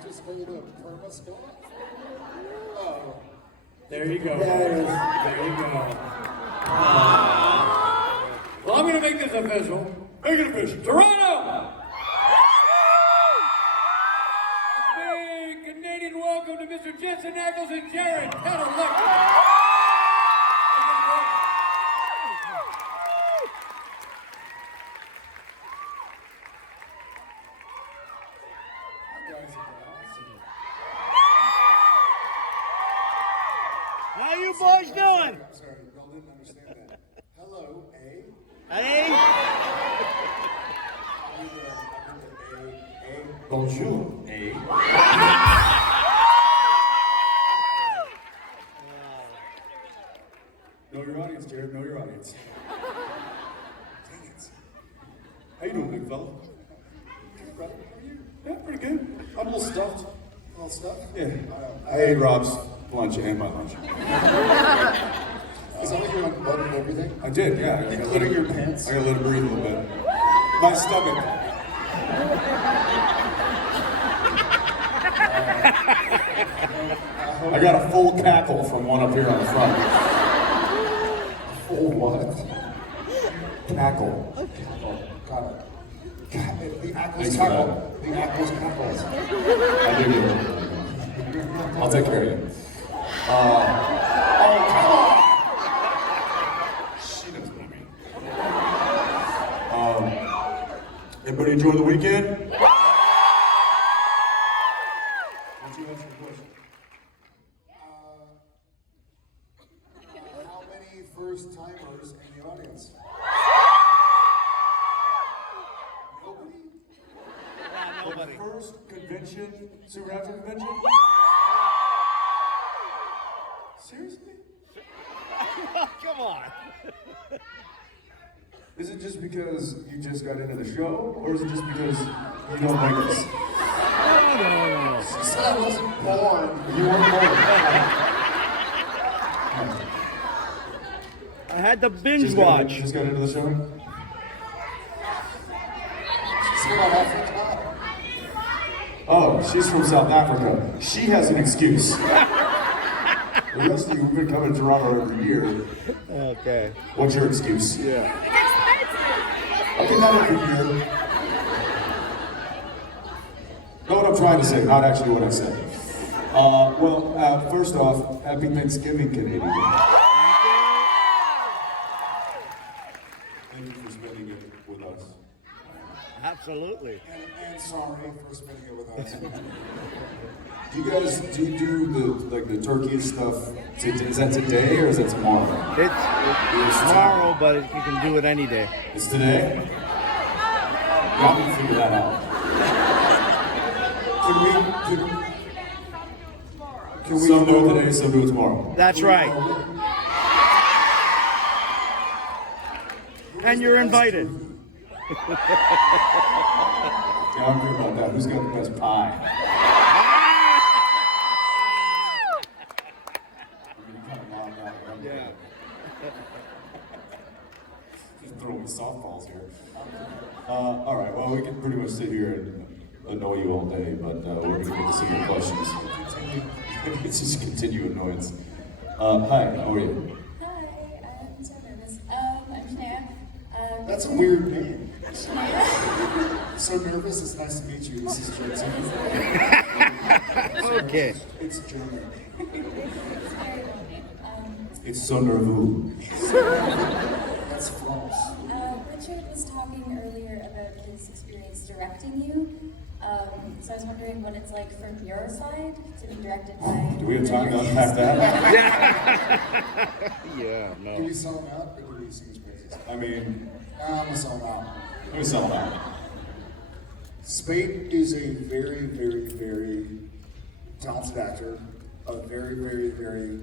just made a perma spot. Oh. There you go. There it is. There you go. Well, I'm going to make this official. Make it official. Toronto! Big Canadian welcome to Mr. Jensen Ackles and Jared Padalecki. How you boys doing? I'm sorry, y'all didn't understand that. Hello, A. Hey. Bonjour, A. Know your audience, Jared. Know your audience. Dang it. How you doing, big fella? Good, brother. How are you? Yeah, pretty good. I'm a little stuffed. All stuff? Yeah. I ate Rob's lunch and my lunch. Is that like you're unbuttoned everything? I did, yeah. Including your pants? I gotta let it breathe a little bit. My stomach. I got a full cackle from one up here on the front. Full what? Cackle. Got it. God, the Ackles Thanks for cackle. The Ackles cackles. I do get it. I'll take care of you. Oh, come on! She doesn't know me. Everybody enjoy the weekend? What's your question? How many first timers in the audience? Nobody? Nobody. First convention, Supernatural convention? Seriously? Come on. Is it just because you just got into the show, or is it just because you don't like us? No. She said I wasn't born. You weren't born. I had to binge Just watch. just got into the show? She said I have to talk. Oh, she's from South Africa. She has an excuse. The rest of you have been coming to Toronto every year. Okay. What's your excuse? Yeah. Okay, not every year. Know what I'm trying to say, not actually what I said. First off, happy Thanksgiving, Canadian. Thank you for spending it with us. Absolutely. And sorry for spending it with us. Do you guys do the turkey stuff? Is that today or is it tomorrow? It's tomorrow, but you can do it any day. It's today? Got me to figure that out. Can we some do it today, some do it tomorrow? That's right. And you're invited. Yeah, I'm good about that. Who's got the best pie? I'm gonna kind of loud out. Yeah. Just throwing softballs here. All right, well, we can pretty much sit here and annoy you all day, but we're going to get to some more questions. It's just continue annoyance. Hi, how are you? Hi, I'm so nervous. I'm Shania. That's a weird name. So nervous, it's nice to meet you. This is Jensen. Okay. It's German. It's very well named. It's so nervous. That's false. Richard was talking earlier about his experience directing you. So I was wondering what it's like from your side to be directed by. Do we have time to unpack that? Yeah, Do no. we sell them out or do we sing his praises? I mean, I'm gonna sell them out. let me sell that. Spade is a very, very, very talented actor, a very, very, very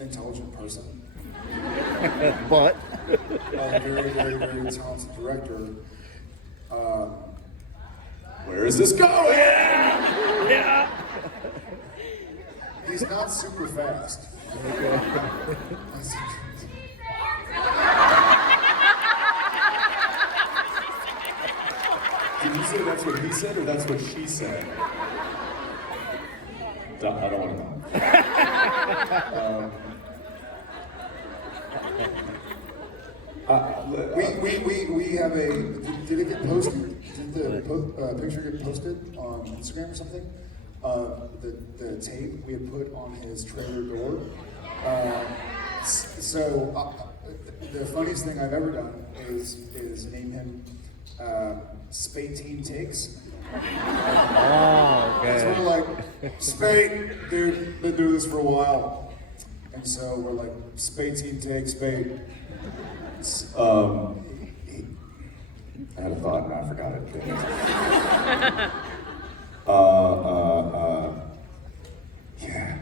intelligent person, But a very, very, very talented director. Where is this going? yeah. He's not super fast. Did you say that's what he said or that's what she said? I don't want to know. We have a. Did it get posted? Did the picture get posted on Instagram or something? The tape we had put on his trailer door. The funniest thing I've ever done is name him Spade Takes. Oh, So okay. we're like, Spade, dude, been doing this for a while. And so we're like, Spade Takes, Spade. I had a thought and I forgot it. Yeah.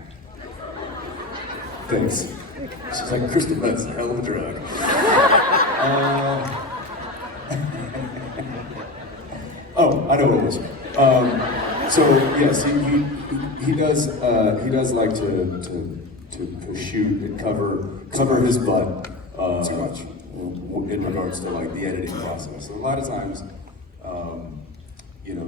Thanks. She's like, crystal meth's a hell of a drug. Oh, I know what it is. So yes, he does like to shoot and cover his butt Too much. in regards to like the editing process. So a lot of times,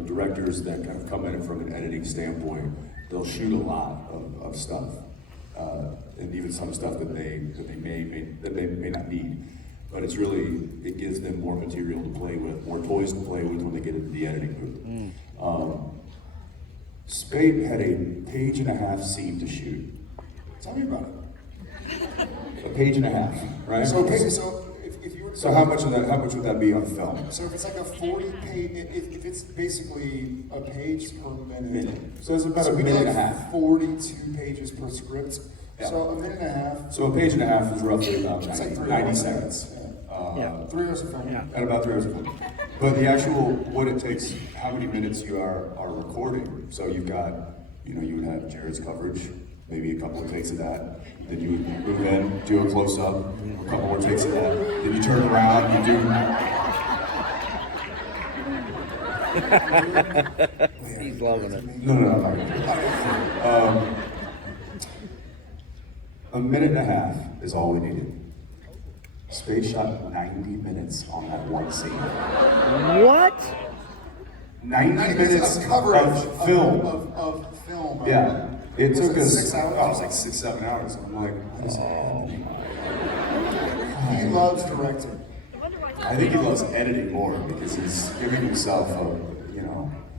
directors that kind of come at it from an editing standpoint, they'll shoot a lot of stuff, and even some stuff that they may not need. But it gives them more material to play with, more toys to play with when they get into the editing booth. Spade had a 1.5-page scene to shoot. Tell me about it. A 1.5 pages, right? So if you were to So how much would that be on film? So if it's like a 40-page, if it's basically a page per minute. So it's about a we minute do and a like half. 42 pages per script. Yeah. So a minute and a half. So a 1.5 pages is roughly about It's like 3 90 hours. seconds. Yeah. 3 hours of film. Yeah. At about 3 hours of film. But the actual, what it takes, how many minutes you are recording. So you've got, you would have Jared's coverage, maybe a couple of takes of that. Then you would move in, do a close-up, a couple more takes of that. Then you turn around, you do... He's loving it. No, I'm not gonna do it. A minute and a half is all we needed. Spade shot 90 minutes on that one scene. What? 90 minutes of coverage of film. Of film. Yeah. It Was took it us 6 hours? Oh, it was like 6-7 hours. I'm like, what is happening? He loves directing. I think he loves editing more because he's giving himself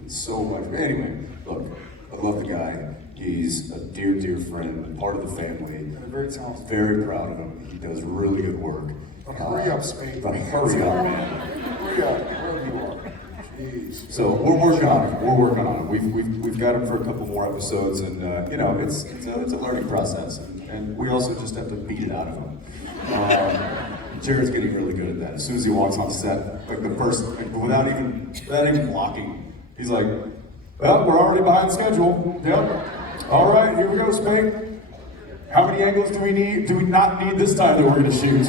so much. Anyway, look, I love the guy. He's a dear friend, part of the family. And very talented. Very proud of him. He does really good work. But hurry up, Spade. But hurry up, man. Hurry up, wherever you are. Jeez. So we're working on it. We're working on it. We've got him for a couple more episodes, and it's a learning process, and we also just have to beat it out of him. Jared's getting really good at that. As soon as he walks on set, like the first, without even blocking, he's like, "Well, we're already behind schedule. Yep. All right, here we go, Spade. How many angles do we need? Do we not need this time that we're going to shoot?"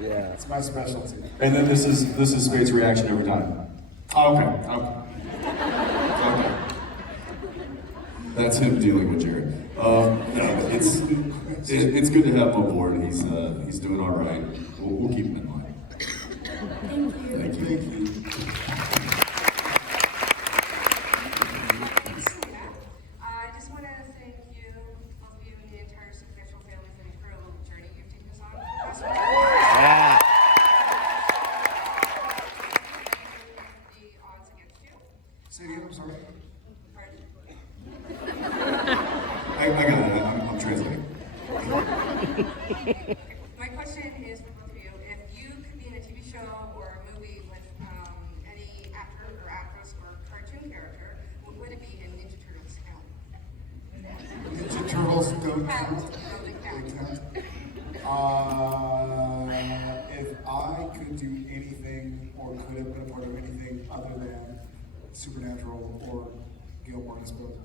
Yeah. It's my specialty. And then this is Spade's reaction every time. Okay. That's him dealing with Jared. No, it's good to have him on board. He's doing all right. We'll keep him in mind. Thank you. Thank you. I just want to thank you, both of you, and the entire Supernatural family for the incredible journey you've taken us on. Yeah. The odds against you. Say it again, I'm sorry. Pardon? I got it. I'm translating. My question is for both of you. If you could be in a TV show or a movie with any actor or actress or cartoon character, what would it be in Ninja Turtles count? Ninja Turtles don't count. No, they count. They count. If I could do anything or could have been a part of anything other than Supernatural or Gilmore, I suppose.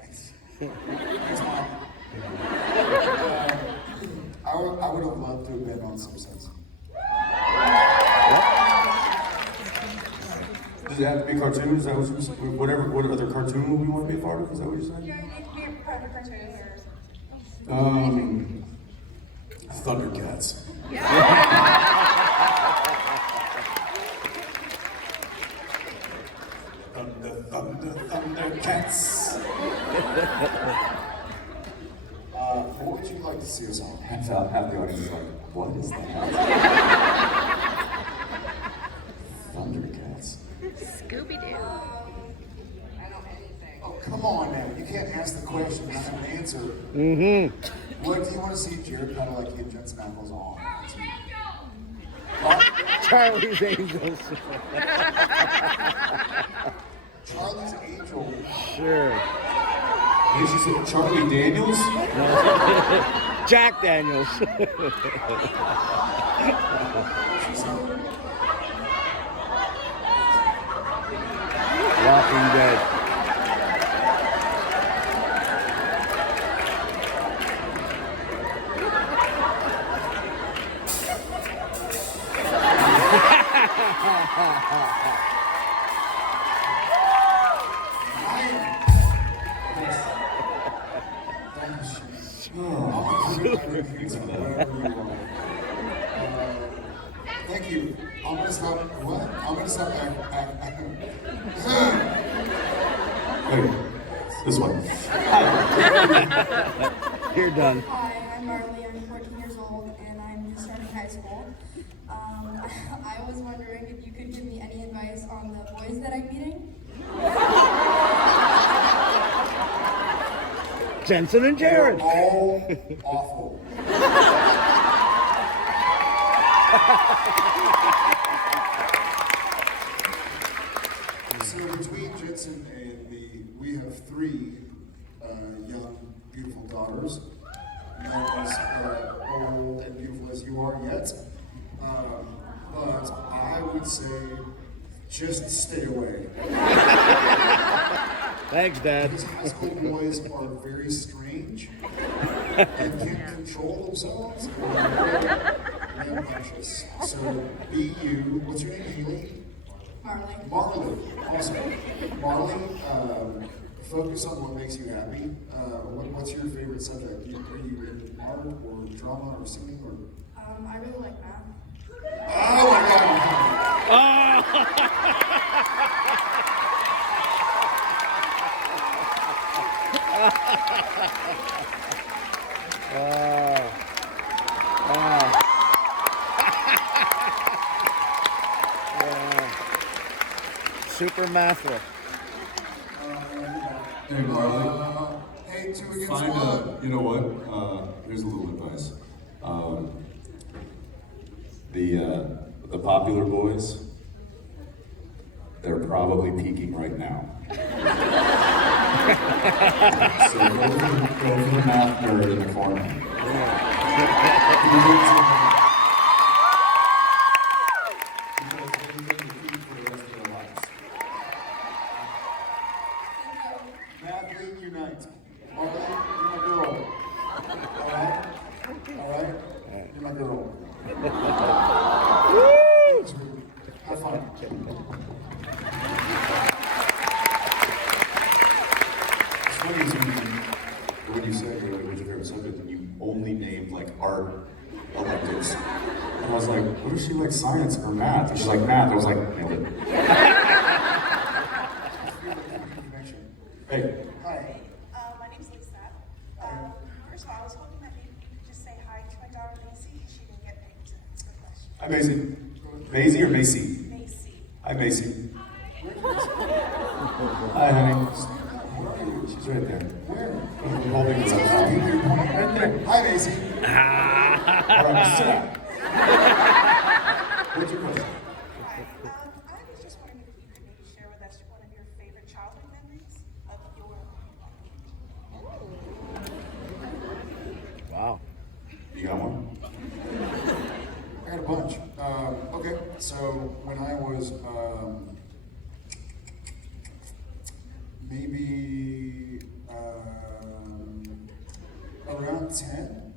Thanks. Thanks, Mom. I would have loved to have been on Simpsons. Does it have to be cartoon? Is that what you said? What other cartoon movie you want to be a part of? Is that what you said? Yeah, you need to be a part of a cartoon or Thundercats. Thundercats. What would you like to see us on? Half the audience is like, what is that? Thundercats. Scooby-Doo. I don't know anything. Oh, come on now. You can't ask the question and not have an answer. Mm-hmm. What do you want to see Jared Padalecki and Jensen Ackles on? Charlie's Angels. Charlie's Angel. Sure. Hey, she said Charlie Daniels? Jack Daniels. Walking Dead. Thank you. I'm gonna stop. What? I'm gonna stop. Wait, this one. You're done. Hi, I'm Marley. I'm 14 years old and I'm just starting high school. I was wondering if you could give me any advice on the boys that I'm meeting. Jensen and Jared. All awful. So between Jensen and me, we have three young, beautiful daughters. Not as old and beautiful as you are yet. But I would say just stay away. Thanks, Dad. Because high school boys are very strange and can't control themselves and are very rambunctious. So be you. What's your name, Haley? Marley. Marley. Awesome. Marley, focus on what makes you happy. What's your favorite subject? Are you in art or drama or singing or? I really like math. Oh my God! Super mather. Hey, Marley. Hey, two against Find one. you know what? Here's a little advice. The popular boys, they're probably peaking right now. So go for the math nerd in the corner. Math League Unite. Marley, you're my girl. Alright? Alright? You're my girl. Have fun. It's funny is when you said what's your favorite subject and you only named like art electives. And I was like, what if she likes science or math? And she's like, math. I was like, nailed it. Hey. Hi. My name's Lisa. First of all, I was hoping that maybe you could just say hi to my daughter Macy. She didn't get picked to answer the question. Hi, Maisie. Maisie or Macy? Macy. Hi, Macy. Hi, honey. She's right there. Where? I'm holding her up. Right there. Hi, Macy. All right, sit down. What's your question? Hi. I was just wondering if you could maybe share with us one of your favorite childhood memories of your. Wow. You got one? I got a bunch. Okay, so when I was maybe around 10,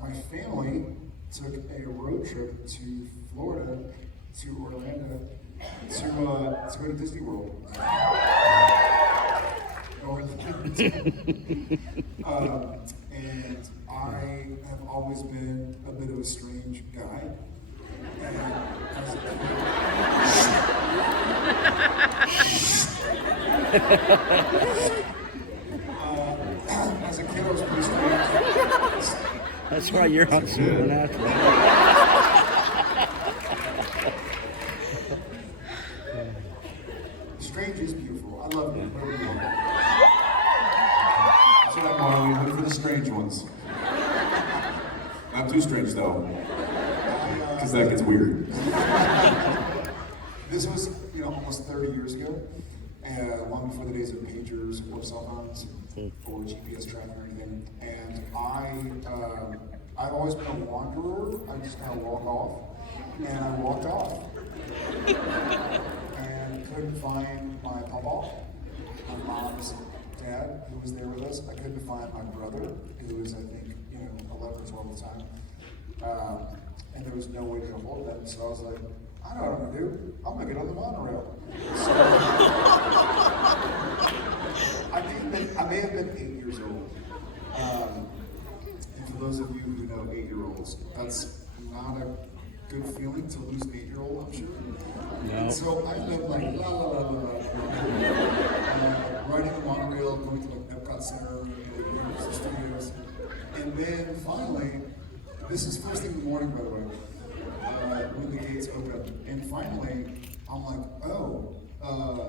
my family took a road trip to Florida, to Orlando, to go to Disney World. And I have always been a bit of a strange guy. And as a kid, I was pretty strange. That's why you're on Supernatural. Strange is beautiful. I love it. Whatever you want. That's what I'm on. We look for the strange ones. Not too strange though, because that gets weird. This was, almost 30 years ago, long before the days of pagers or cell phones or GPS tracking or anything. And I've always been a wanderer. I just kind of walk off, and I walked off, and couldn't find my papa, my mom's dad, who was there with us. I couldn't find my brother, who was, I think, 11 or 12 at the time. And there was no way to hold them, so I was like, I don't know what I'm gonna do. I'm gonna get on the monorail. So I may have been 8 years old. And for those of you who know 8-year-olds, that's not a good feeling to lose an 8-year-old, I'm sure. No. And so I ended up like la la la la la, riding the monorail, going to like Epcot Center, Universal Studios, and then finally, this is first thing in the morning, by the way. When the gates open, and finally, I'm like, oh,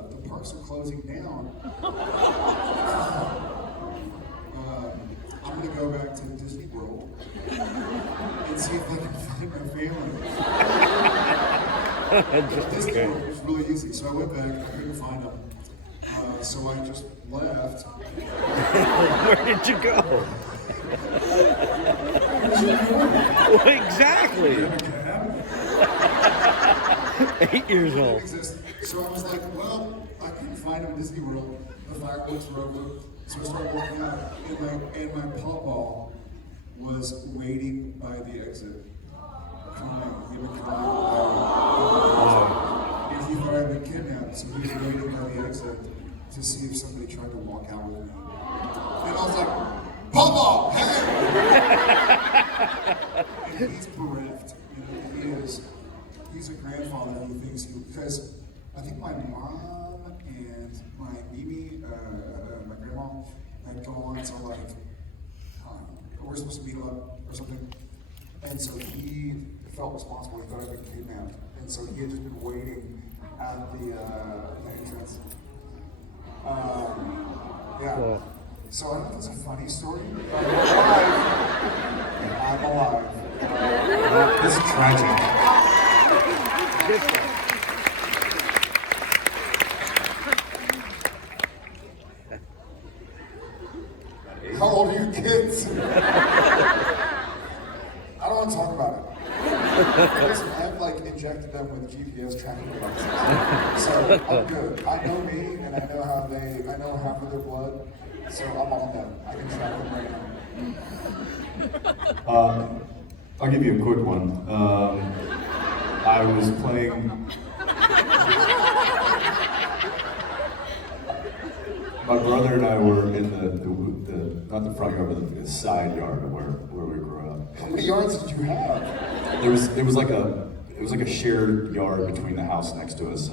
the parks are closing down. I'm gonna go back to Disney World and see if I can find my family. Disney World was really easy, so I went back, I couldn't find them. So I just left. Where did you go? Well, exactly. 8 years old. So I was like, well, I couldn't find him in Disney World. The fireworks were over. So I started walking out, and my pawpaw was waiting by the exit. Crying. He would cry. And he thought I'd been kidnapped, so he was waiting by the exit to see if somebody tried to walk out with me. And I was like, Pawpaw, hey! And he's bereft. He's a grandfather who thinks because I think my mom and my Mimi, my grandma, had gone to like, we're supposed to meet up or something. And so he felt responsible. He thought I'd been kidnapped. And so he had just been waiting at the entrance. Yeah. Cool. So I don't know if it's a funny story, but I'm alive. This is tragic. How old are you kids? I don't want to talk about it. Listen, I've like injected them with GPS tracking devices. So I'm good. I know me and I know half of their blood. So I'm on them. I can track them right now. I'll give you a quick one. I was playing. My brother and I were in the not the front yard, but the side yard of where we grew up. How many yards did you have? It was like a shared yard between the house next to us,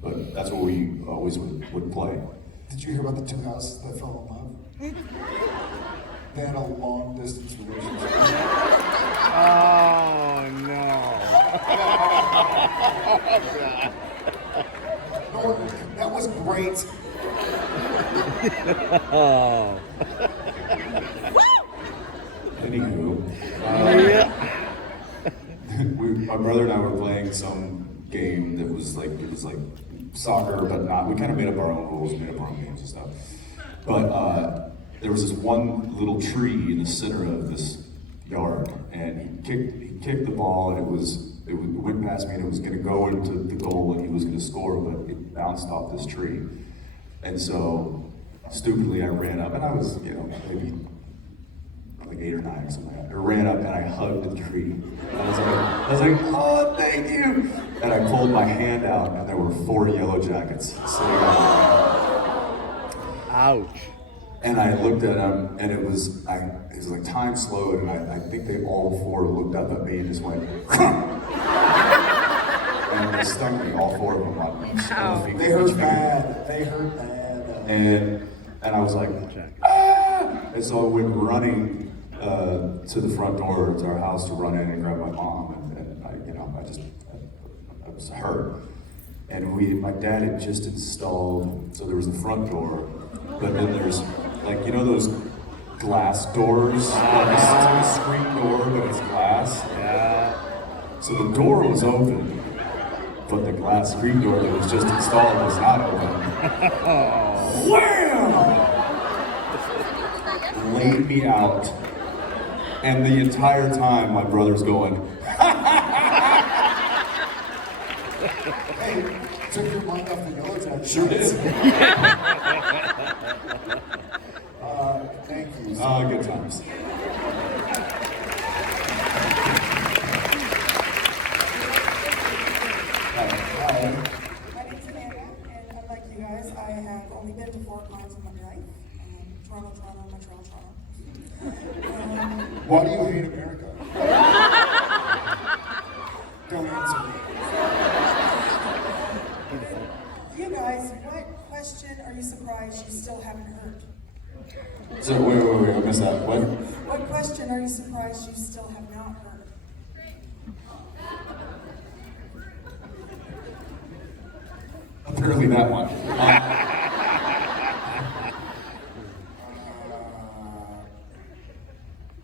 but that's where we always would play. Did you hear about the two houses that fell in love? They had a long distance relationship. Oh, no. No, that was great. Oh. Anywho, Yeah. my brother and I were playing some game that was like soccer, but not. We kind of made up our own rules, made up our own games and stuff. But there was this one little tree in the center of this yard, and he kicked the ball, and it went past me, and it was going to go into the goal, and he was going to score, but it bounced off this tree. And so, stupidly, I ran up, and I was, maybe like 8 or 9 or something like that. I ran up and I hugged the tree. And I was like, oh, thank you. And I pulled my hand out, and there were 4 yellow jackets sitting on Ouch. And I looked at him, and it was like time slowed, and I think they all four looked up at me and just went, and they stung me, all four of them, on each feet. They hurt bad. They hurt bad. And I was like, ah! And so I went running to the front door to our house to run in and grab my mom, and I was hurt. And my dad had just installed, so there was the front door, but then there's like, you know those glass doors? Like a screen door, but it's glass. Yeah. So the door was open, but the glass screen door that was just installed was not open. Wham! Laid me out. And the entire time my brother's going, Hey, took your mind off the military. sure did. Thank you. Good times. My name's Amanda, and unlike you guys, I have only been to 4 cons in my life. Toronto, Montreal, Toronto. Why do you hate America? Don't answer me. You guys, what question are you surprised you still haven't heard? So, wait, I missed that. What? What question are you surprised you still have not heard? Apparently that one.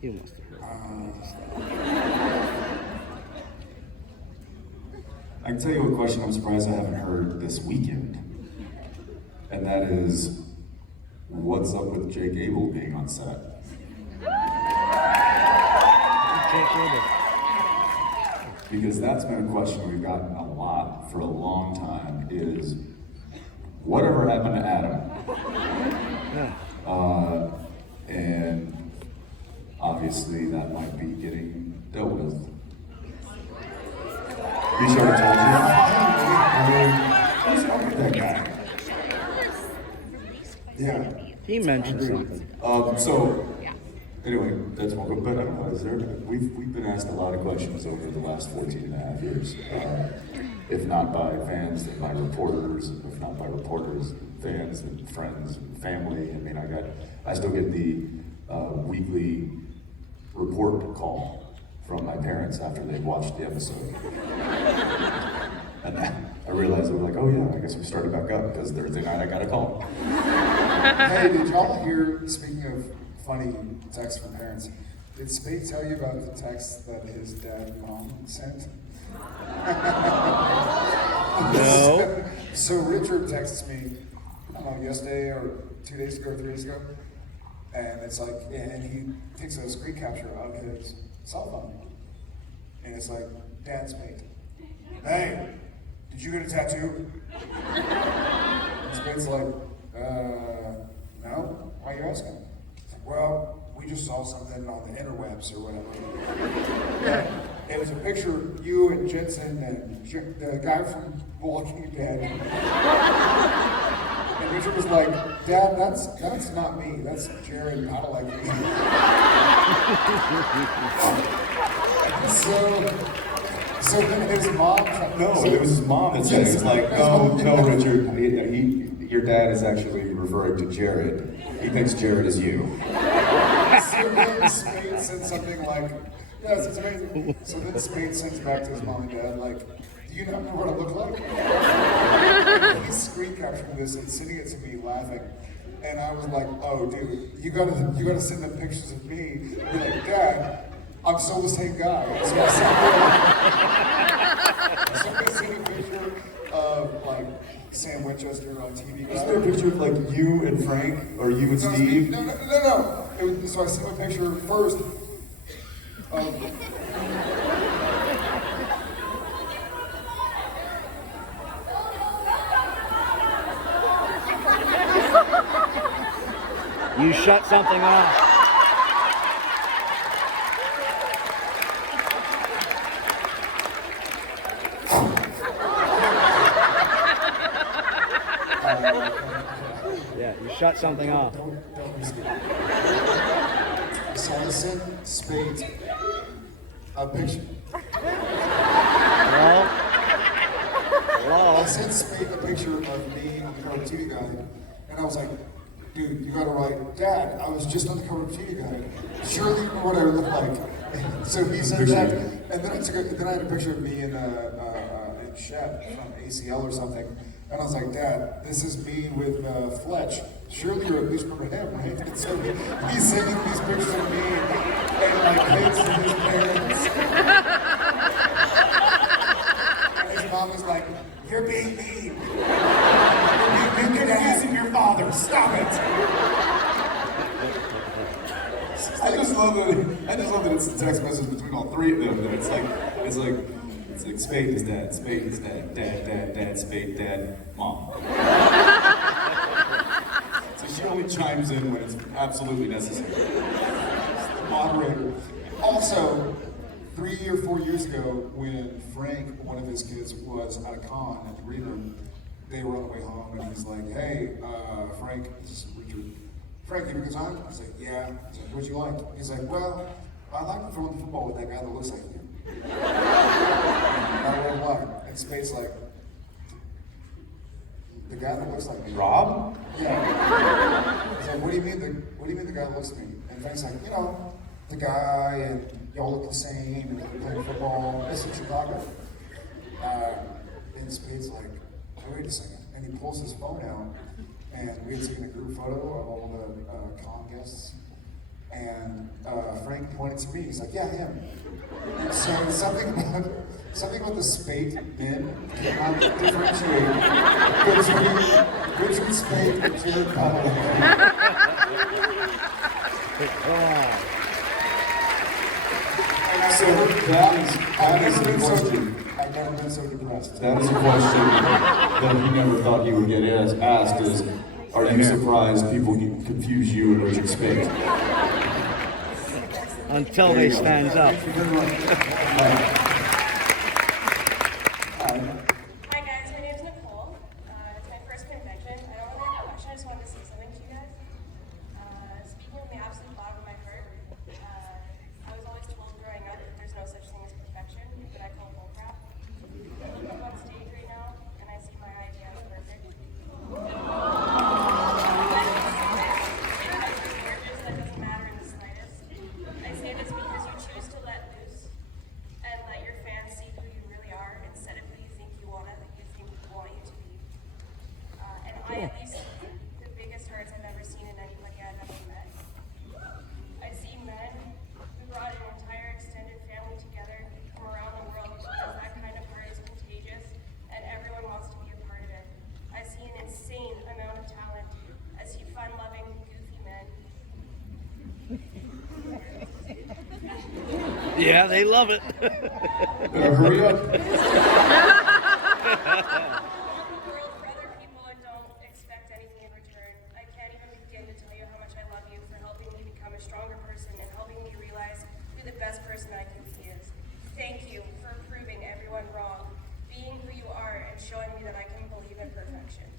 You must have heard. I can tell you what question I'm surprised I haven't heard this weekend. And that is, what's up with Jake Abel being on set? Because that's been a question we've gotten a lot for a long time, is whatever happened to Adam? And obviously that might be getting dealt with. He sort of told you. What's up with that guy? Yeah. He mentioned something. So, anyway, that's one. But I don't know, we've been asked a lot of questions over the last 14 and a half years. If not by fans, then by reporters. If not by reporters, fans and friends and family. I mean, I still get the weekly report call from my parents after they've watched the episode. And I realized, I was like, oh yeah, I guess we started back up because Thursday night I got a call. Hey, did y'all hear, speaking of funny texts from parents, did Spade tell you about the text that his dad and mom sent? No. So Richard texts me, I don't know, yesterday or 2 days ago, 3 days ago, and it's like, and he takes a screen capture of his cell phone, and it's like, Dad, Spade, hey, did you get a tattoo? And Spade's like, no, why are you asking? Well, we just saw something on the interwebs or whatever. It was a picture of you and Jensen and the guy from Walking Dead. And Richard was like, Dad, that's not me. That's Jared Padalecki. So then his mom. No, it was his mom that said it. It was like, no, Richard, your dad is actually referring to Jared. He thinks Jared is you. So then Spade sends something like, yes, it's amazing. So then Spade sends back to his mom and dad, like, do you not know what I look like? He's screen capturing this and sending it to me laughing. And I was like, oh dude, you gotta send them pictures of me. You're like, Dad, I'm still the same guy. So I sent a picture of like Sam Winchester on TV. Is there a picture of like you and Frank, or you and Steve? No. So I sent a picture first of. You shut something off. Yeah, you shut something off. Don't years ago. So I sent Spade a picture. Hello? Hello? I sent Spade a picture of me on the cover of TV Guide, and I was like, dude, you gotta write, Dad, I was just on the cover of TV Guide. Surely you know what I look like. So he said that, and then I had a picture of me in Shep from ACL or something, and I was like, Dad, this is me with Fletch. Surely you're at least from him, right? And so he's sending these pictures of me and my kids and his parents. And his mom was like, you're being mean. You're confusing your father. Stop it. I just love that it's a text message between all three of them. That it's like Spade is dad, Spade is dad, dad, Spade, dad, mom. So she only chimes in when it's absolutely necessary. Moderator. Also, 3 or 4 years ago, when Frank, one of his kids, was at a con at the green room, they were on the way home, and he's like, "Hey, Frank, this is Richard. Frank, you because I'm?" I was like, "Yeah." He's like, "What'd you like?" He's like, "Well, I like throwing the football with that guy that looks like you." I went, "Why?" And Spade's like, "The guy that looks like me." Rob? Yeah. He's like, what do you mean the guy that looks like me? And Frank's like, the guy, and y'all look the same, and they're playing football. This is Chicago. And Spade's like, wait a second. And he pulls his phone out, and we had taken a group photo of all the con guests. And Frank pointed to me. He's like, "Yeah, him." And so something about the Spade men cannot differentiate between Richard Spade and Jared Padalecki. So that is a question. I've never been so depressed. That is a question that he never thought he would get asked is, are you surprised people confuse you and Richard Spade? Until they stands up. Hi guys, my name is Nicole. It's my first convention. I don't really have a question, I just wanted to say something to you guys. Speaking from the absolute bottom of my heart, I was always told growing up that there's no such thing as perfection, but I call bullcrap. I'm up on stage right now, and I see my idea as perfect. That doesn't matter in the slightest. I say this because you choose to let loose and let your fans see who you really are instead of who you think you want you to be. And I at least see the biggest hearts I've ever seen in anybody I've ever met. I see men who brought an entire extended family together from around the world because that kind of heart is contagious and everyone wants to be a part of it. I see an insane amount of talent. I see fun-loving, goofy men. Yeah, they love it. Hurry up. world for other people and don't expect anything in return. I can't even begin to tell you how much I love you for helping me become a stronger person and helping me realize who the best person I can be is. Thank you for proving everyone wrong, being who you are, and showing me that I can believe in perfection.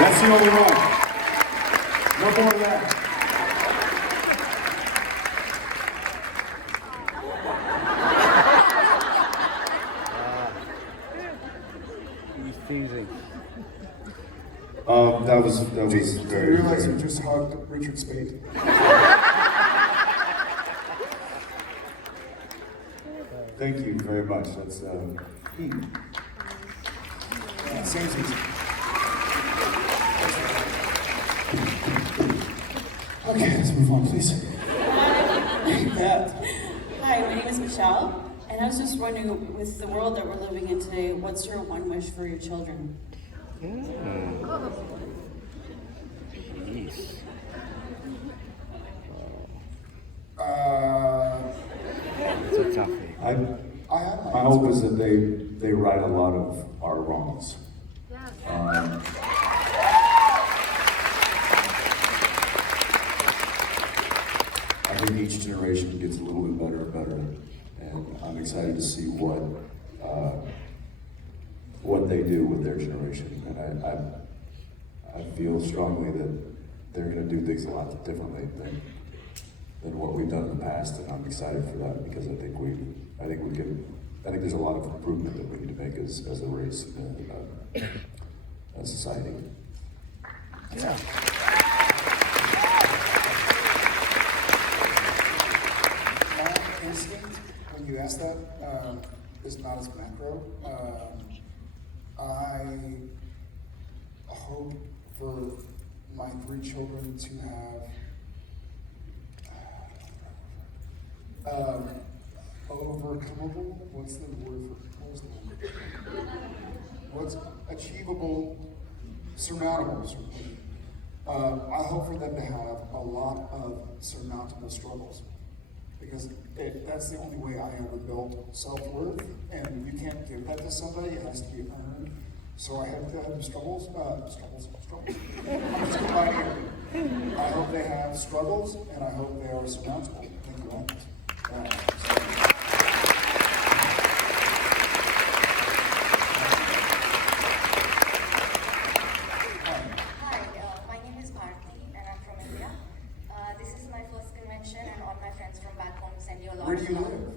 That's the only one. No more of that. He's teasing. That was Jason, do you very, realize you very. just hugged Richard Spade? Thank you very much. That's Same season. Okay, let's move on, please. Pat. Hi, my name is Michelle, and I was just wondering, with the world that we're living in today, what's your one wish for your children? Jeez. Uh, It's a toughie. I hope is that they right a lot of our wrongs. I think each generation gets a little bit better and better, and I'm excited to see what they do with their generation. And I feel strongly that they're going to do things a lot differently than what we've done in the past, and I'm excited for that because I think there's a lot of improvement that we need to make as a race and a society. Yeah. My instinct when you ask that is not as macro. I hope for my 3 children to have overcomable. What's the word for? What's achievable, surmountable. I hope for them to have a lot of surmountable struggles, because that's the only way I ever built self-worth, and you can't give that to somebody, it has to be earned. So I have to have struggles. I'm just combining everything. I hope they have struggles, and I hope they are surmountable. Thank you, Alex. Where do you live?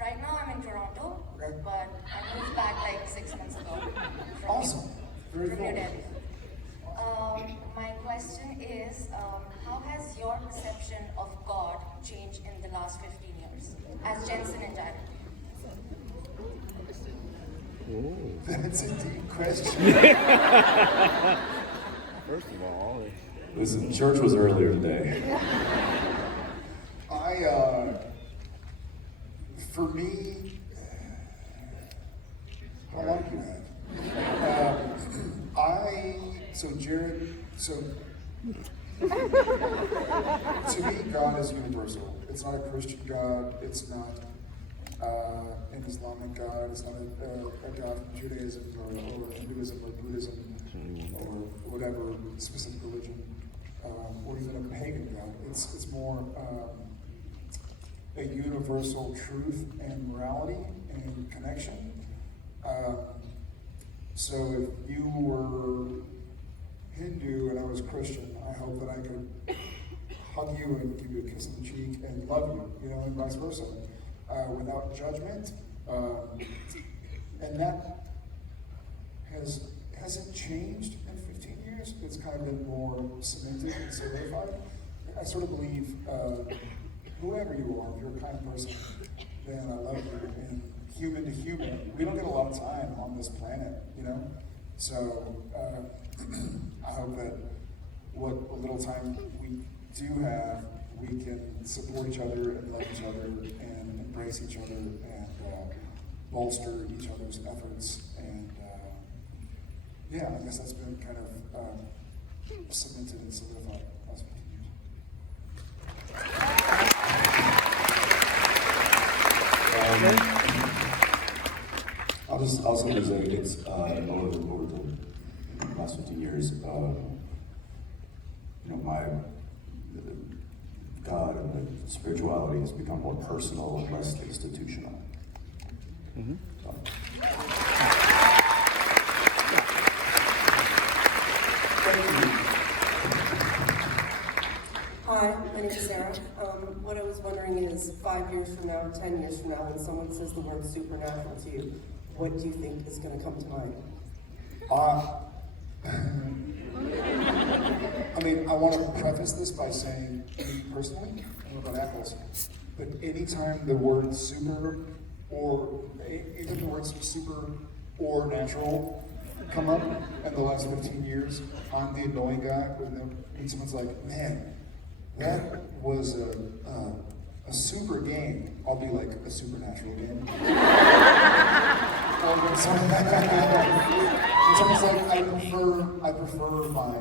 Right now I'm in Toronto, but I moved back like 6 months ago. Awesome. Very From cool. New Delhi. My question is, how has your perception of God changed in the last 15 years as Jensen and Jared? That's a deep question. First of all, Listen, church was earlier today. For me, how long do you have? Jared, to me, God is universal. It's not a Christian God, it's not an Islamic God, it's not a God from Judaism or Hinduism or Buddhism or whatever specific religion, or even a pagan God. It's more a universal truth and morality and connection. So if you were Hindu and I was Christian, I hope that I could hug you and give you a kiss on the cheek and love you, and vice versa, without judgment. And that hasn't changed in 15 years. It's kind of been more cemented and solidified. I sort of believe whoever you are, if you're a kind person, then I love you. And human to human, we don't get a lot of time on this planet, So I hope that what little time we do have, we can support each other and love each other and embrace each other and bolster each other's efforts. And I guess that's been kind of cemented and solidified the last 15 years. I'll say it's over the last 15 years, my God and the spirituality has become more personal and less institutional. Mm-hmm. Hi, my name is Sarah. What I was wondering is, 5 years from now, 10 years from now, when someone says the word supernatural to you, what do you think is going to come to mind? I want to preface this by saying, me personally, I don't know about Ackles, but anytime the word super or even the words super or natural come up in the last 15 years, I'm the annoying guy when someone's like, man, that was a super game. I'll be like, a supernatural game. Or when someone's like, I prefer my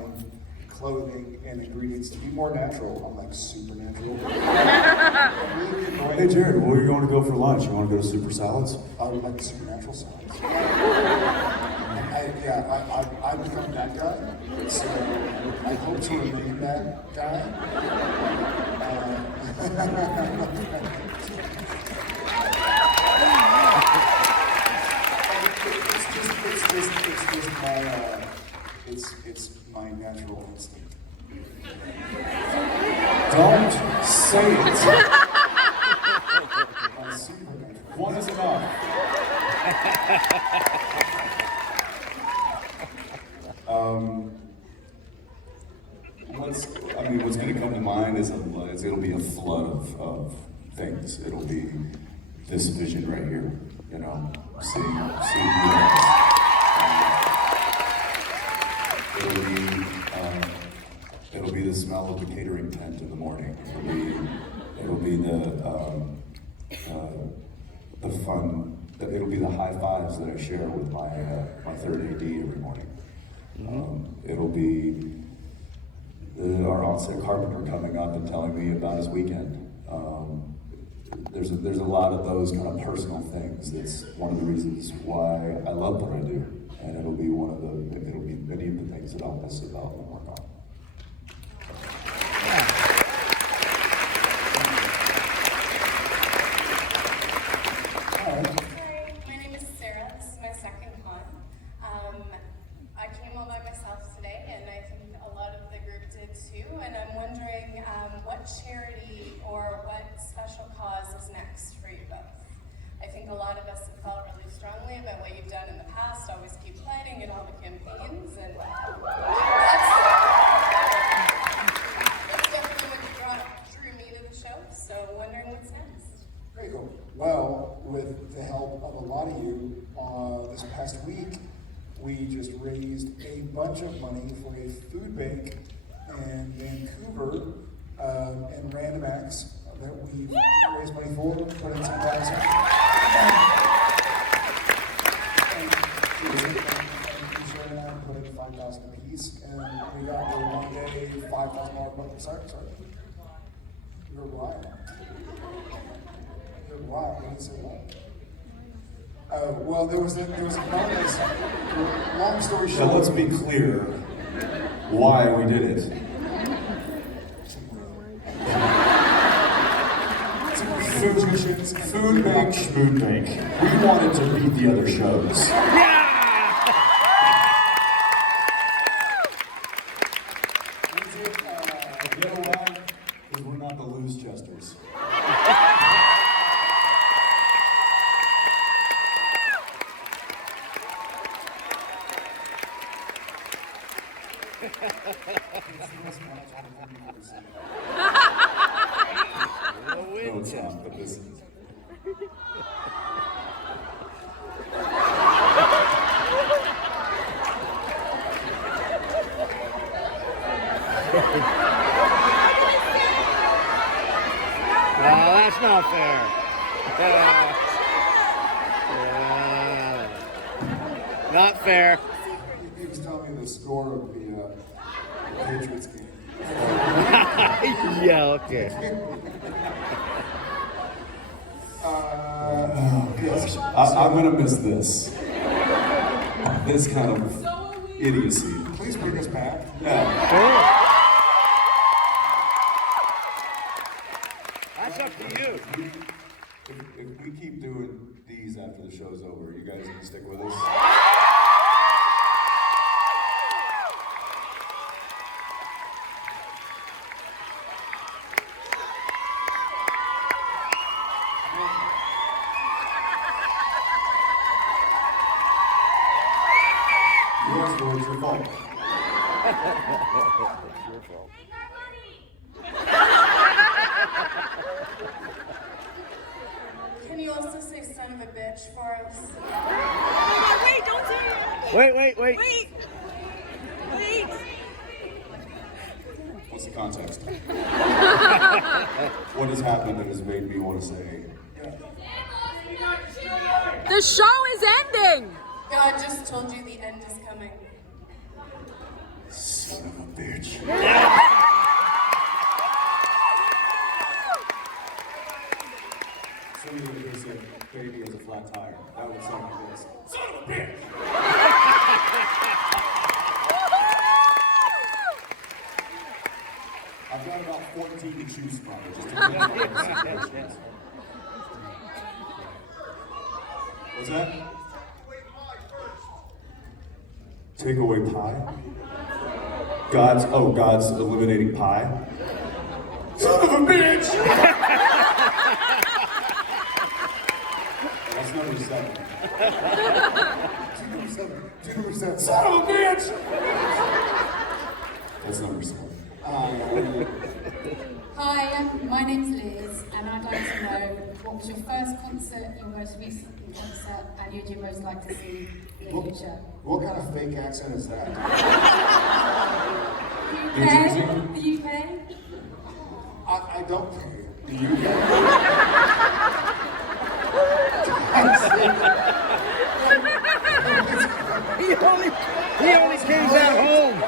clothing and ingredients to be more natural. I'm like supernatural. Hey Jared, where are you going to go for lunch? You want to go to Super Salads? I would like supernatural salads. I've become that guy, so I hope to remain that guy. It's my natural instinct. Don't say it. My supernatural. One is enough. What's going to come to mind is it'll be a flood of things. It'll be this vision right here, you know, seeing you guys. It'll be the smell of the catering tent in the morning. It'll be the fun. It'll be the high fives that I share with my third AD every morning. It'll be our on-set carpenter coming up and telling me about his weekend. There's a lot of those kind of personal things. That's one of the reasons why I love what I do, and it'll be many of the things that I'll miss about and work on. Hi, my name is Sarah. This is my second con. I came all by myself today, and I think a lot of the group did too. And I'm wondering what charity or what special cause is next for you both. I think a lot of us have felt really strongly about what you've done in the past. Always keep fighting in all the campaigns, and that's definitely what drew me to the show. So, wondering what's next. Very cool. Well, with the help of a lot of you, this past week, we just raised a bunch of money for a food bank in Vancouver and Random Acts that we've raised money for, put in some bags. And I put in $5,000 apiece, and we got the one day $5,000. Sorry. You're wild. Wow, I didn't say what? Well, there was a bonus. Long story short. So let's be clear why we did it. Food bank, schmood bank. We wanted to beat the other shows. You know why? Because we're not the loose jesters. No, it's not, but this is. That's not fair. Not fair. He was telling me the score of the Patriots game. Yeah, okay. I'm gonna miss this. This kind of idiocy. Please bring us back. Yeah. That's up to you. If we keep doing these after the show's over, you guys gonna stick with us? Yours, Lord, your fault. Your fault. Can you also say son of a bitch for us? Wait, don't say it. Wait. Wait. What's the context? What has happened that has made me want to say, The show is ending! God just told you the end is coming. son of a bitch. Somebody would have said, baby has a flat tire. That would sound like this. Son of a bitch! I've got about 14 to choose from, just to make situations. What's that? Take away pie? God's eliminating pie? Son of a bitch! That's number 7. 2%. Son of a bitch! That's number 7. Hi, my name's Liz, and I'd like to know what was your first concert, your most recent concert, and who'd you most like to see in the future? What kind of fake accent is that? UK? The UK? I don't care. Do you care? He only stays at home. I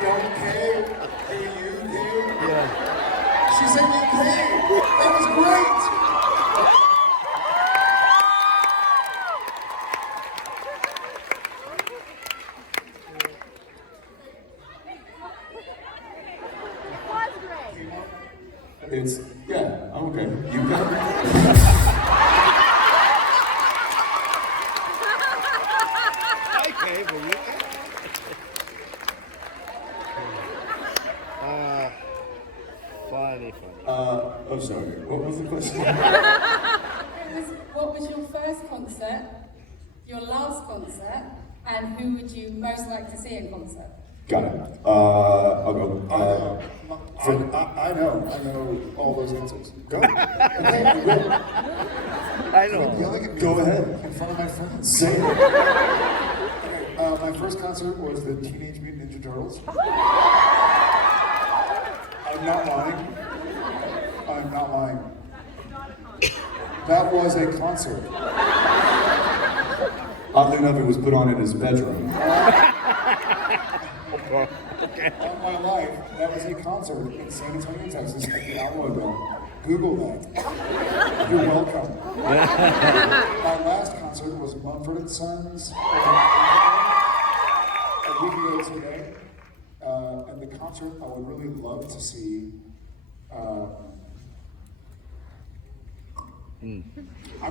don't care. Do you care? Yeah. She said you care. That was great. It's, yeah, I'm okay. You got it. Okay, but you. Funny. Oh, sorry. What was the question? What was your first concert, your last concert, and who would you most like to see in concert? Got it. I'll go. I know all those answers. Go. I know. Yelling at me Go ahead. in front of my friends. Say it. My first concert was the Teenage Mutant Ninja Turtles. I'm not lying. That was a concert. Oddly enough, it was put on in his bedroom. Okay. All my life, that was a concert in San Antonio, Texas, at the Alamo Dome. Google that. You're welcome. My last concert was Mumford & Sons a week ago today. And the concert I would really love to see. I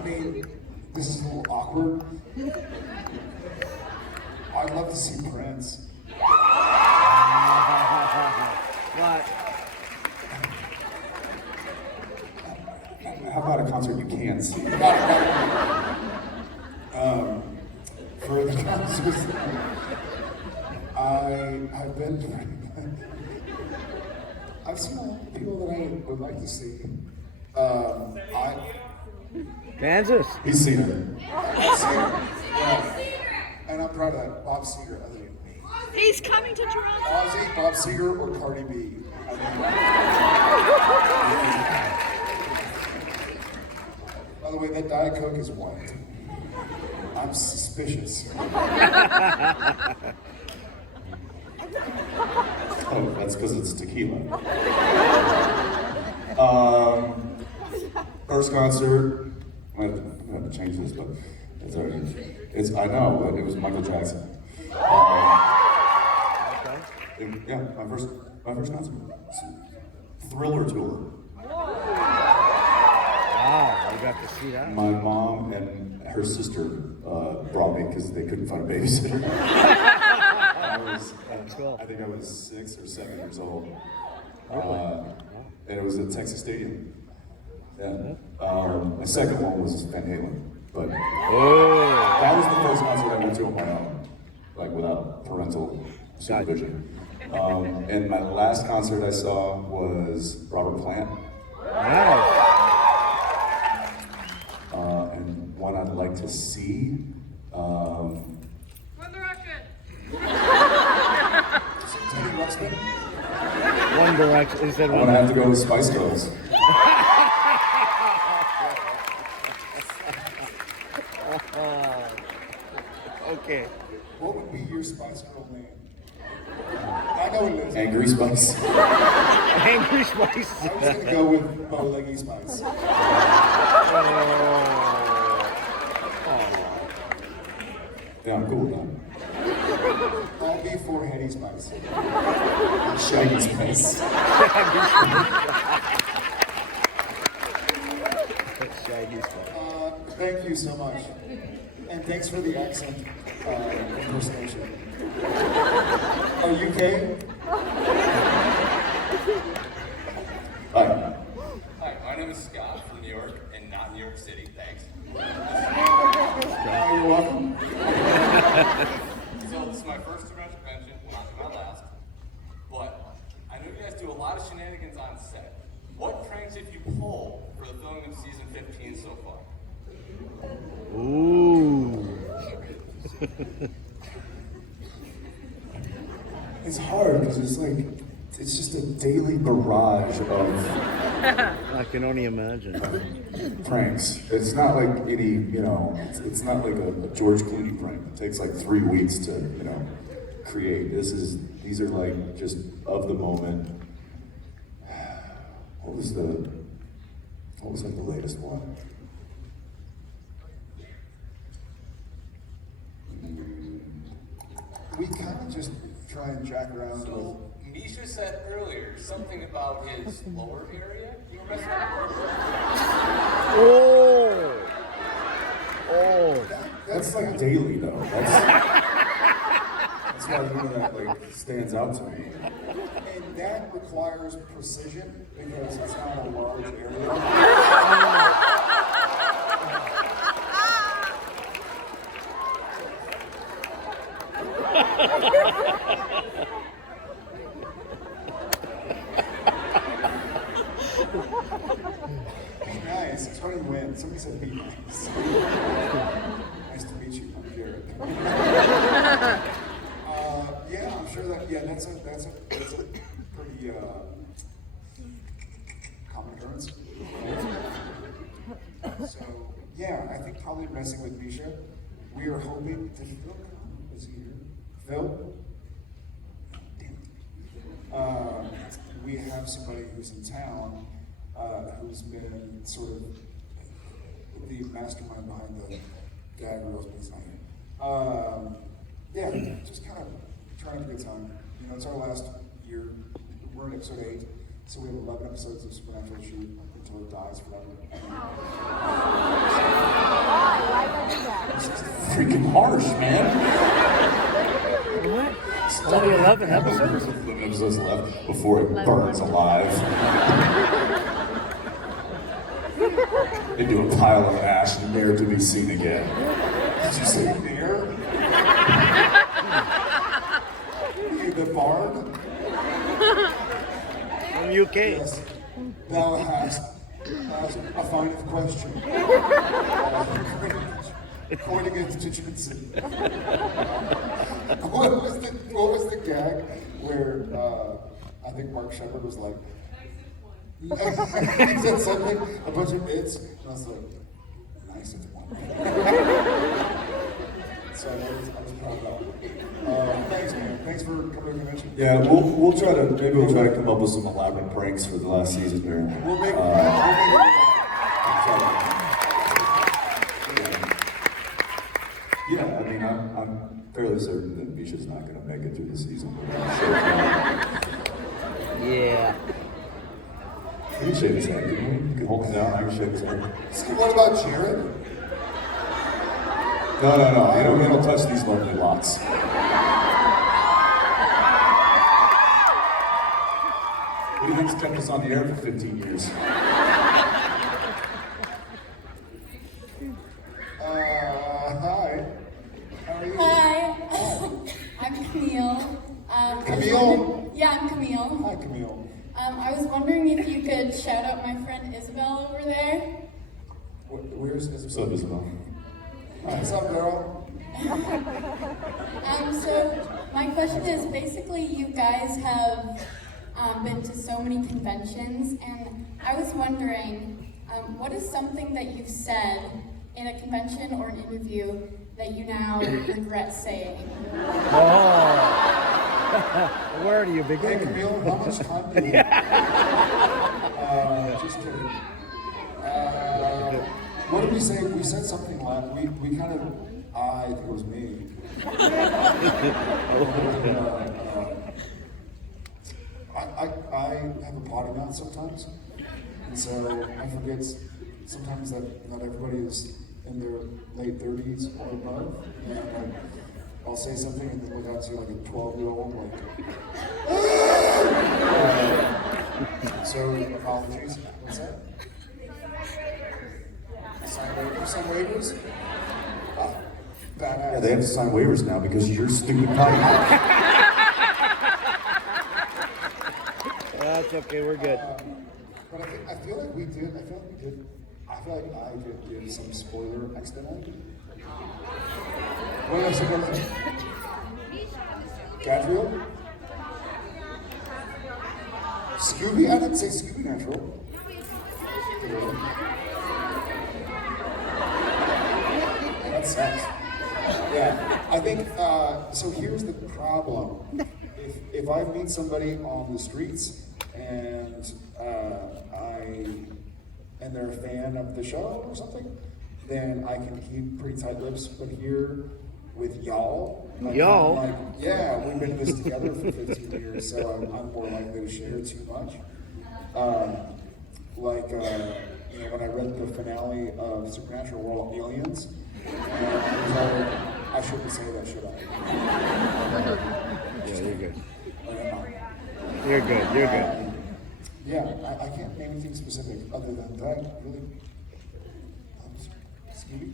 mean, this is a little awkward. I'd love to see Prince. What? How about a concert you can see? For the concerts, I've been. I've seen a lot of people that I would like to see. Kansas. He's seen it. I've seen her. Yeah. And I'm proud of that. Bob Seger, other than me. He's coming to Toronto. Ozzy, Bob Seger, or Cardi B. By the way, that Diet Coke is white. I'm suspicious. Oh, that's because it's tequila. First concert, I have to change this, but it's already, I know, but it was Michael Jackson. Yeah, my first concert. Thriller tour. Wow, you got to see that. My mom and her sister brought me because they couldn't find a babysitter. I think I was 6 or 7 years old. And it was at Texas Stadium. Yeah. My second one was Van Halen, but that was the first concert I went to on my own, like without parental supervision. And my last concert I saw was Robert Plant. Nice. And one I'd like to see. One Direction. One Direction. He said I'm one. gonna have to go with Spice Girls. Okay. What would be your Spice Girl name? I know what it is. Angry Spice. Angry Spice. I was gonna go with Padalecki Spice. Yeah, I'm cool with that. I'll be for Hetty Spice. Shaggy Spice. Shaggy Spice. Thank you so much. And thanks for the accent impersonation. Are you okay? Hi. Hi, my name is Scott from New York, and not New York City. Thanks. You're welcome. So this is my first domestic convention, not my last. But I know you guys do a lot of shenanigans on set. What pranks did you pull for the filming of season 15 so far? Ooh. It's hard because it's just a daily barrage of I can only imagine. pranks. It's not like any, it's not like a George Clooney prank. It takes like 3 weeks to, create. These are like just of the moment. What was like the latest one? We kind of just try and jack around with. So Misha said earlier something about his lower area. You were messing around. Oh. Oh. That's like daily though. That's why one of that like stands out to me. And that requires precision because it's not a large area. Be nice. It's funny when somebody said be nice. Nice to meet you. I'm Garrett. Yeah, I'm sure that. Yeah, that's a pretty common occurrence. So yeah, I think probably messing with Misha. We are hoping to Phil come. Is he here? Phil? Damn. We have somebody who's in town who's been sort of the mastermind behind the gag reels, but he's not here. Yeah, just kind of trying to have a good time. It's our last year. We're in episode 8, so we have 11 episodes of Supernatural to shoot until it dies forever. Freaking harsh, man. What? Only 11 episodes? 11 episodes left before it burns alive. Into a pile of ash, never to be seen again. Did you say there? The barn? From UK. Yes. Thou hast a fine question. Pointing at Jensen. What was the gag where I think Mark Shepard was like, he said something, a bunch of bits, and I was like, nice one. So I was proud of that. Thanks, man. Thanks for coming to the convention. Yeah, we'll try to come up with some elaborate pranks for the last season here. We'll make Yeah, I mean, I'm fairly certain that Misha's not going to make it through the season. Yeah. He can shake his head. You can hold him down. I can shake his head. What about Jared? No. He don't touch these lovely locks. What do you think's kept us on the air for 15 years? Hi. How are you? Hi, I'm Camille. Camille? Yeah, I'm Camille. Hi, Camille. I was wondering if you could shout out my friend Isabel over there. Where's Isabel? What's up, Isabel? What's up, girl? So my question is, basically you guys have been to so many conventions, and I was wondering, what is something that you've said in a convention or an interview that you now regret saying? Oh. Where are you Hey, beginning? Camille, how much time do we have? Just kidding. What did we say? We said something last. We kind of. I think it was me. I have a potty mouth sometimes, and so I forget sometimes that not everybody is in their late 30s or above, and I'll say something and then look out to like a 12-year-old like. So apologies. What's that? Sign waivers? Badass. Yeah, they have to sign waivers now because of your stupid potty mouth. That's okay, we're good. But I feel like we did. I feel like I did give some spoiler accidentally. What did I say? Gadriel? Scooby? I didn't say Scooby Natural. That sucks. Yeah, I think, so here's the problem. If I meet somebody on the streets and they're a fan of the show or something, then I can keep pretty tight lips. But here with y'all, like, Y'all? I'm like, yeah, we've been in this together for 15 years, so I'm more likely to share too much. You know, when I read the finale of Supernatural, we're all aliens, I shouldn't say that, should I? Yeah, you're good. Like, I'm not. You're good, you're good. Yeah, I can't name anything specific other than that, really. Scooby?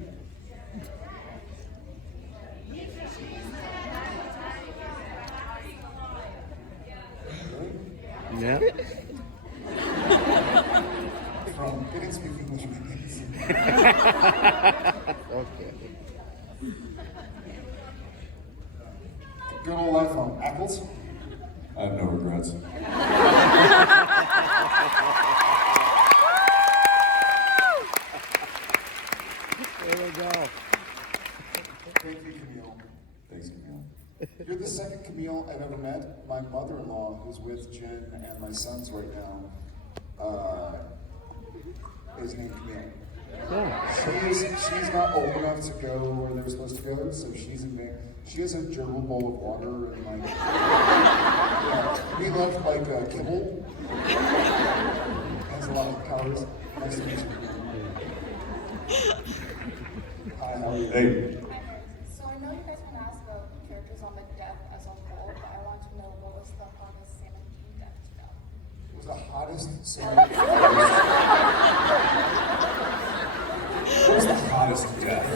Really? Yeah. From, they didn't speak English with me. Okay. Good old life on Ackles. I have no regrets. There we go. Thank you, Camille. Thanks, Camille. You're the second Camille I've ever met. My mother-in-law, who's with Jen and my sons right now, is named Camille. She's not old enough to go where they're supposed to go, so she has a gerbil bowl of water and like, yeah, we left like a kibble. Has a lot of calories. Nice to meet you. Hi, how are you? Hey. So I know you guys want to ask about characters on the death as a whole, but I want to know what was the hottest Salmon King death to go? It was the hottest salmon. What was the hottest death?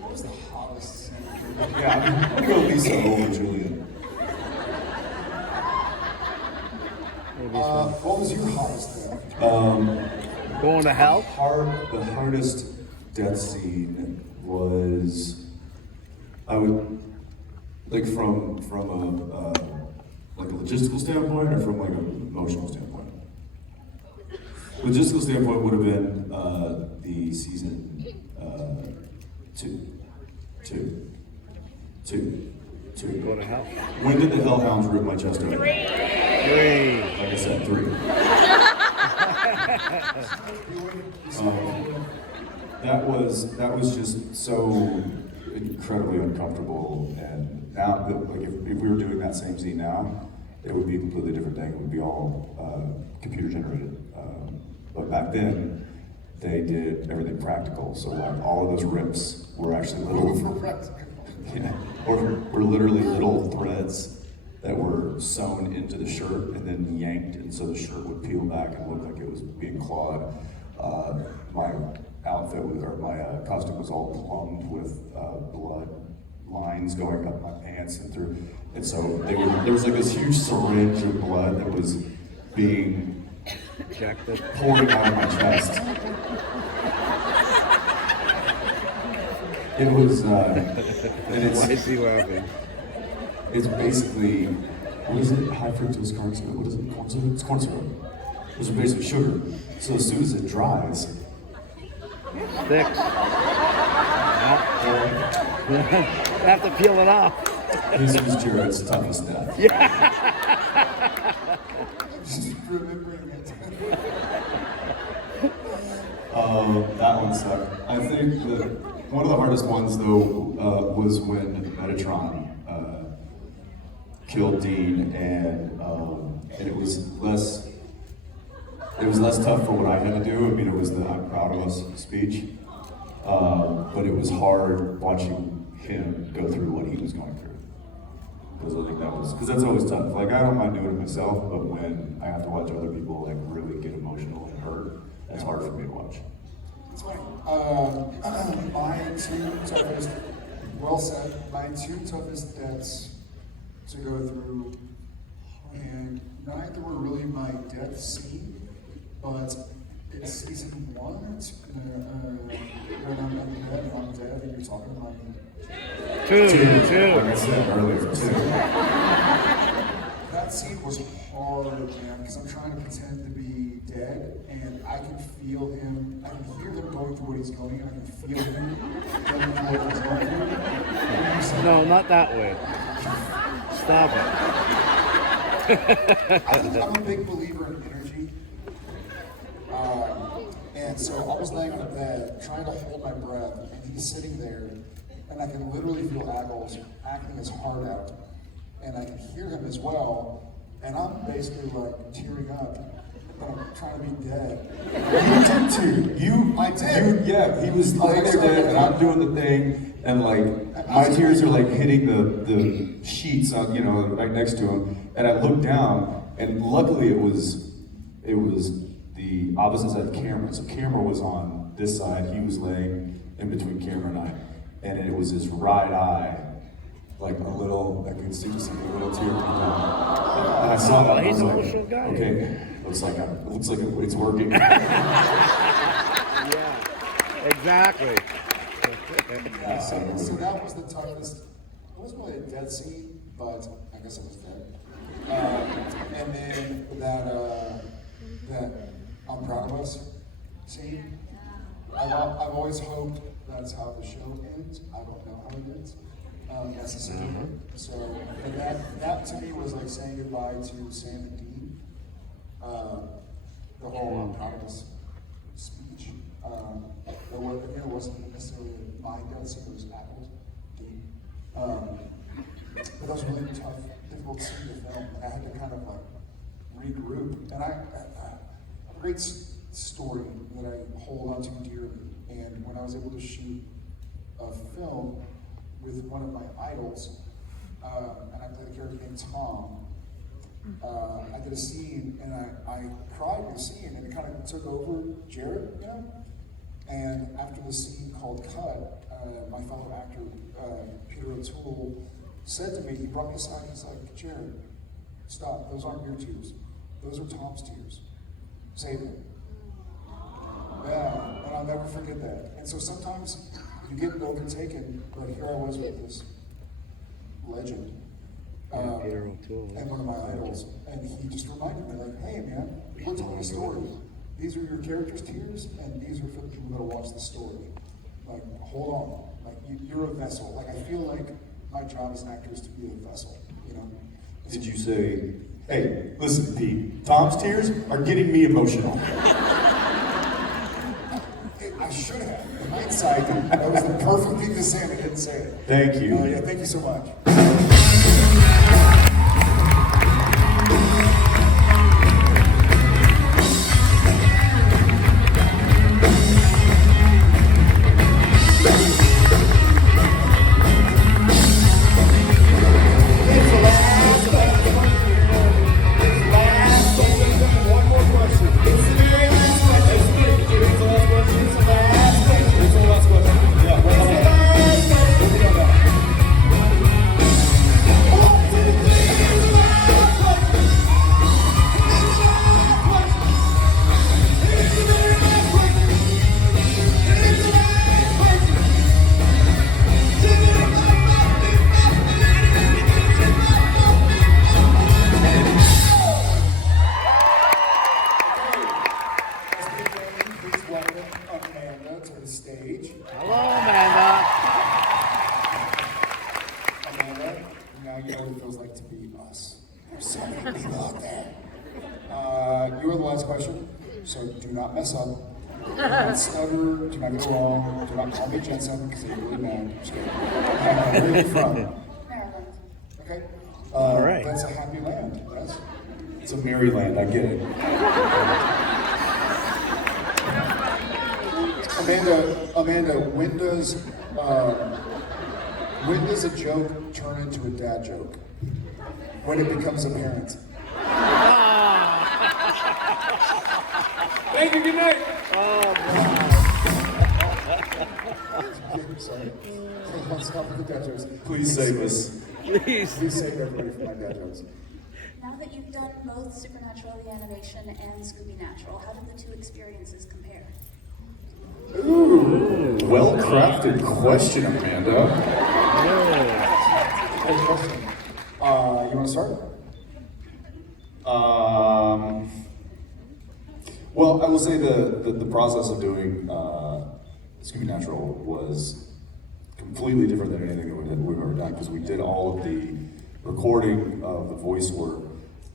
What was the hottest salmon? Yeah, I'm gonna go Lisa over Julian. What was your hottest death? Going to hell? The hardest death scene was, I would, like from a like a logistical standpoint or from like an emotional standpoint? Logistical standpoint would have been the season two. Go to hell. When did the Hellhounds rip my chest open? 3. Like I said, 3. That was just so incredibly uncomfortable, and now, like if we were doing that same scene now, it would be a completely different thing. It would be all computer generated. But back then, they did everything practical. So like all of those rips were actually little, yeah, were literally little threads that were sewn into the shirt and then yanked, and so the shirt would peel back and look like it was being clawed. My outfit or my costume was all plumbed with blood lines going up my pants and through, and so there was like this huge syringe of blood that was being pouring out of my chest. It was, and Why is he laughing? it's basically what is it? High fructose corn syrup. What is it? Corn syrup? It's corn syrup. Those are basically sugar. So as soon as it dries, Sticks. You have to peel it off. this is Jared's toughest death. Just remembering it. That one sucked. I think that one of the hardest ones though was when Metatron killed Dean, and it was less tough for what I had to do. I mean, it was the "I'm proud of us" speech, but it was hard watching him go through what he was going through. Because I think because that's always tough. Like, I don't mind doing it myself, but when I have to watch other people like really get emotional and hurt, that's hard for me to watch. That's right. My two toughest, well said, my two toughest deaths to go through, and neither were really my death scene, but it's season 1 when I'm dead, and you're talking about me. Two. Like I said earlier, two. That scene was hard, man, because I'm trying to pretend to be dead, and I can feel him, I can hear him going through what he's going, and I can feel him going through what he's going through. No, not that way. Stop it. I'm a big believer in energy. And so I was laying on a bed, trying to hold my breath, and he's sitting there, and I can literally feel Ackles acting his heart out. And I can hear him as well, and I'm basically like tearing up, but I'm trying to be dead. You did too. I did. Yeah, he was laying there dead, and I'm doing the thing, and like my tears are like hitting the sheets on, right next to him, and I look down, and luckily it was the opposite side of the camera. So camera was on this side, he was laying in between camera and I, and it was his right eye, like a little, I could see just a little tear come down. And I saw that, and I was like, okay, looks like it's working. Yeah, exactly. So that was the toughest. It wasn't really a dead scene, but I guess it was dead. And then that I'm proud of us scene. I've always hoped that's how the show ends. I don't know how it ends necessarily. So that to me was like saying goodbye to Sam and Dean. The whole I'm proud of us speech. It wasn't necessarily my death scene, it was Ackles, Dean. But that was a really tough, difficult scene to film. I had to kind of like regroup. And I a great story that I hold on to dearly. And when I was able to shoot a film with one of my idols, and I played a character named Tom, I did a scene, and I cried in the scene, and it kind of took over Jared, And after the scene called Cut, my fellow actor, Peter O'Toole, said to me, he brought me aside, he's like, Jared, stop, those aren't your tears. Those are Tom's tears. Save them. Yeah, and I'll never forget that. And so sometimes you get overtaken, but here I was with this legend. Peter O'Toole. And one of my idols. And he just reminded me, like, hey man, we're telling a story. These are your character's tears, and these are for the people that'll watch the story. Like, hold on. Like, you're a vessel. Like, I feel like my job as an actor is to be a vessel, Did you say, hey, listen, Pete, Tom's tears are getting me emotional? I should have. In hindsight, that was the perfect thing to say, and I didn't say it. Thank you. Yeah, thank you so much. So do not mess up. Do not stutter. Do not get it wrong. Do not call me Jensen because I'm really mad. I'm just kidding. Where are you from? Maryland. Okay. All right. That's a happy land. Yes. It's a Maryland, I get it. Amanda, when does a joke turn into a dad joke? When it becomes apparent. Thank you, good night. Sorry. Let's stop with the dad jokes. Please save us. Please. Please save everybody from my dad jokes. Now that you've done both Supernatural the Animation and Scooby Natural, how did the two experiences compare? Ooh, well-crafted question, Amanda. Great question. You want to start? Well, I will say the process of doing Scooby Natural was completely different than anything that we've ever done, because we did all of the recording of the voice work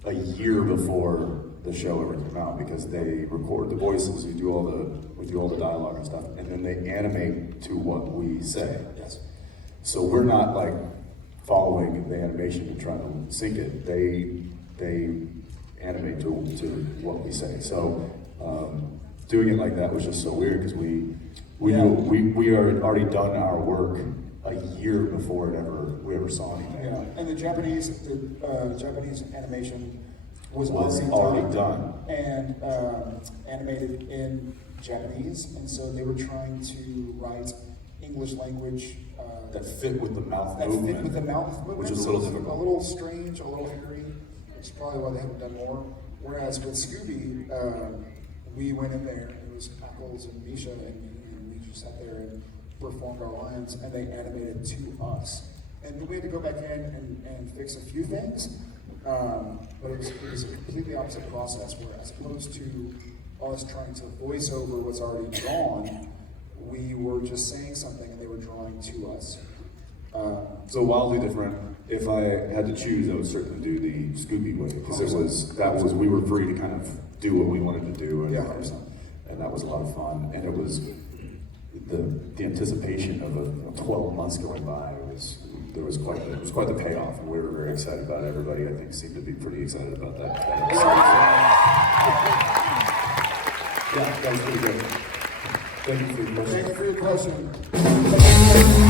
a year before the show ever came out, because they record the voices, we do all the dialogue and stuff, and then they animate to what we say. Yes. So we're not like following the animation and trying to sync it. They animate to what we say. So doing it like that was just so weird, because we are already done our work a year before we ever saw anything. Yeah, and the Japanese animation was already done and animated in Japanese, and so they were trying to write English language that fit with the mouth that movement, fit with the mouth movement, which is a little difficult, a little strange, a little hairy, which is probably why they haven't done more. Whereas with Scooby, we went in there, and it was Ackles and Misha, and we just sat there and performed our lines, and they animated to us. And then we had to go back in and fix a few things, but it was a completely opposite process, where as opposed to us trying to voice over what's already drawn, we were just saying something and they were drawing to us. So wildly different. If I had to choose, I would certainly do the Scooby way, because we were free to kind of do what we wanted to do, and, Yeah, 100%. and that was a lot of fun. And it was the anticipation of 12 months going by it was quite the payoff, and we were very excited about it. Everybody, I think, seemed to be pretty excited about that episode. Yeah, that was pretty good. Thank you for your question. Thank you for your question.